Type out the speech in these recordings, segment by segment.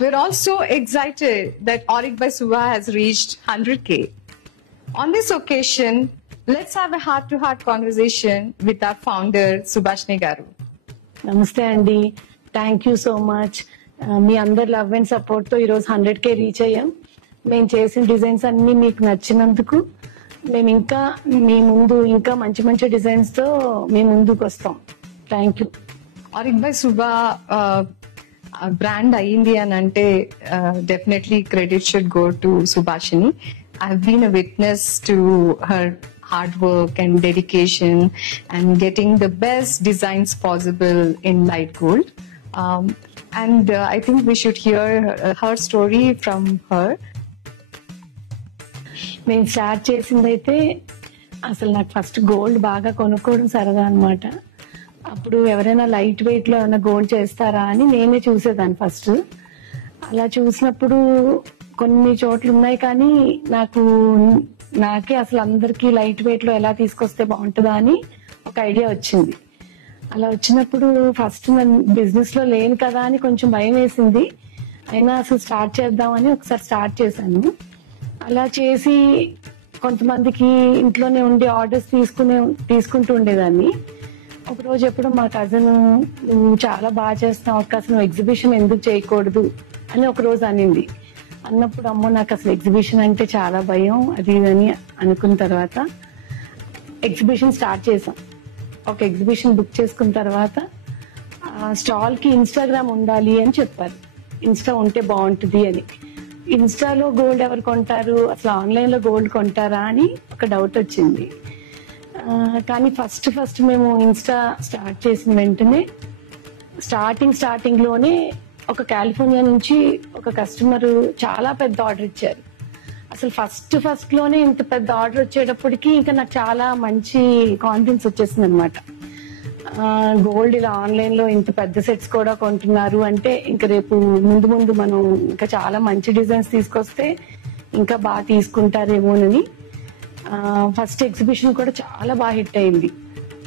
We're all so excited that Auric by Suba has reached 100K. On this occasion, let's have a heart-to-heart conversation with our founder, Subhashini Garu. నమస్తే అండి, thank you so much. మీ అందరి love and support తో ఈరోజు 100K reach అయ్యాం. మేము చేసిన designs అన్ని మీకు నచ్చినందుకు మేము ఇంకా మీ ముందు ఇంకా మంచి మంచి డిజైన్స్ తో మీ ముందుకు వస్తాం. Thank you. Auric by Suba brand అయ్యింది అని అంటే definitely credit should go to Subhashini. I've been a witness to her hard work and dedication and getting the best designs possible in light gold. And I think we should hear her story from her. నేను start చేసిందైతే అసలు నాకు first gold బాగా కొనుక్కోవడం సరదా అనమాట. అప్పుడు ఎవరైనా light weight లో ఏమైనా గోల్డ్ చేస్తారా అని నేనే చూసేదాన్ని ఫస్ట్. అలా చూసినప్పుడు కొన్ని చోట్ల ఉన్నాయి, కానీ నాకే అసలు అందరికి లైట్ వెయిట్ లో ఎలా తీసుకొస్తే బాగుంటుందా అని ఒక ఐడియా వచ్చింది. అలా వచ్చినప్పుడు ఫస్ట్ నేను బిజినెస్ లో లేను కదా అని కొంచెం భయం వేసింది. అయినా అసలు స్టార్ట్ చేద్దామని ఒకసారి స్టార్ట్ చేశాను. అలా చేసి కొంతమందికి ఇంట్లోనే ఉండి ఆర్డర్స్ తీసుకుంటూ ఉండేదాన్ని. ఒకరోజు ఎప్పుడు మా కజిన్, నువ్వు చాలా బాగా చేస్తున్నావు అక్క, అసలు నువ్వు ఎగ్జిబిషన్ ఎందుకు చేయకూడదు అని ఒక రోజు అనింది. అన్నప్పుడు అమ్మో నాకు అసలు ఎగ్జిబిషన్ అంటే చాలా భయం అది అని అనుకున్న తర్వాత ఎగ్జిబిషన్ స్టార్ట్ చేసాం. ఒక ఎగ్జిబిషన్ బుక్ చేసుకున్న తర్వాత స్టాల్ కి ఇన్స్టాగ్రామ్ ఉండాలి అని చెప్పారు. ఇన్స్టా ఉంటే బాగుంటుంది అని. ఇన్స్టాలో గోల్డ్ ఎవరు కొంటారు, అసలు ఆన్లైన్ లో గోల్డ్ కొంటారా అని ఒక డౌట్ వచ్చింది. కానీ ఫస్ట్ మేము ఇన్స్టా స్టార్ట్ చేసిన వెంటనే స్టార్టింగ్ లోనే ఒక కాలిఫోర్నియా నుంచి ఒక కస్టమర్ చాలా పెద్ద ఆర్డర్ ఇచ్చారు. అసలు ఫస్ట్ లోనే ఇంత పెద్ద ఆర్డర్ వచ్చేటప్పటికి ఇంకా నాకు చాలా మంచి కాన్ఫిడెన్స్ వచ్చేసింది అనమాట. గోల్డ్ ఇలా ఆన్లైన్ లో ఇంత పెద్ద సెట్స్ కూడా కొంటున్నారు అంటే ఇంకా రేపు ముందు మనం ఇంకా చాలా మంచి డిజైన్స్ తీసుకొస్తే ఇంకా బాగా తీసుకుంటారేమోనని. ఫస్ట్ ఎగ్జిబిషన్ కూడా చాలా బాగా హిట్ అయింది.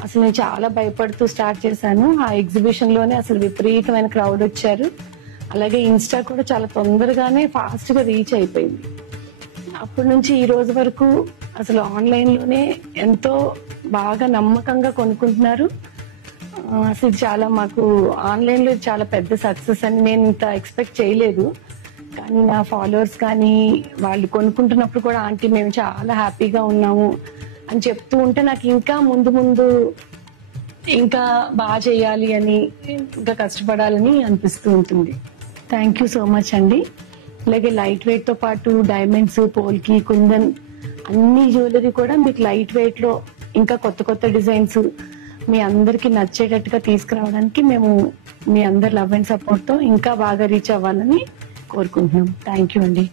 అసలు నేను చాలా భయపడుతూ స్టార్ట్ చేశాను. ఆ ఎగ్జిబిషన్ లోనే అసలు విపరీతమైన క్రౌడ్ వచ్చారు. అలాగే ఇన్స్టా కూడా చాలా తొందరగానే ఫాస్ట్ గా రీచ్ అయిపోయింది. అప్పటి నుంచి ఈ రోజు వరకు అసలు ఆన్లైన్ లోనే ఎంతో బాగా నమ్మకంగా కొనుక్కుంటున్నారు. అసలు చాలా మాకు ఆన్లైన్ లో చాలా పెద్ద సక్సెస్ అని నేను ఇంత ఎక్స్పెక్ట్ చేయలేదు. కానీ నా ఫాలోవర్స్ కానీ వాళ్ళు కొనుక్కుంటున్నప్పుడు కూడా ఆంటీ మేము చాలా హ్యాపీగా ఉన్నాము అని చెప్తూ ఉంటే నాకు ఇంకా ముందు ఇంకా బాగా చేయాలి అని, ఇంకా కష్టపడాలని అనిపిస్తూ ఉంటుంది. థ్యాంక్ యూ సో మచ్ అండి. అలాగే లైట్ వెయిట్ తో పాటు డైమండ్స్, పోల్కి, కుందన్ అన్ని జ్యువెలరీ కూడా మీకు లైట్ వెయిట్ లో ఇంకా కొత్త డిజైన్స్ మీ అందరికి నచ్చేటట్టుగా తీసుకురావడానికి మేము మీ అందరి లవ్ అండ్ సపోర్ట్ తో ఇంకా బాగా రీచ్ అవ్వాలని కోరుకుంటున్నాం. థ్యాంక్ యూ అండి.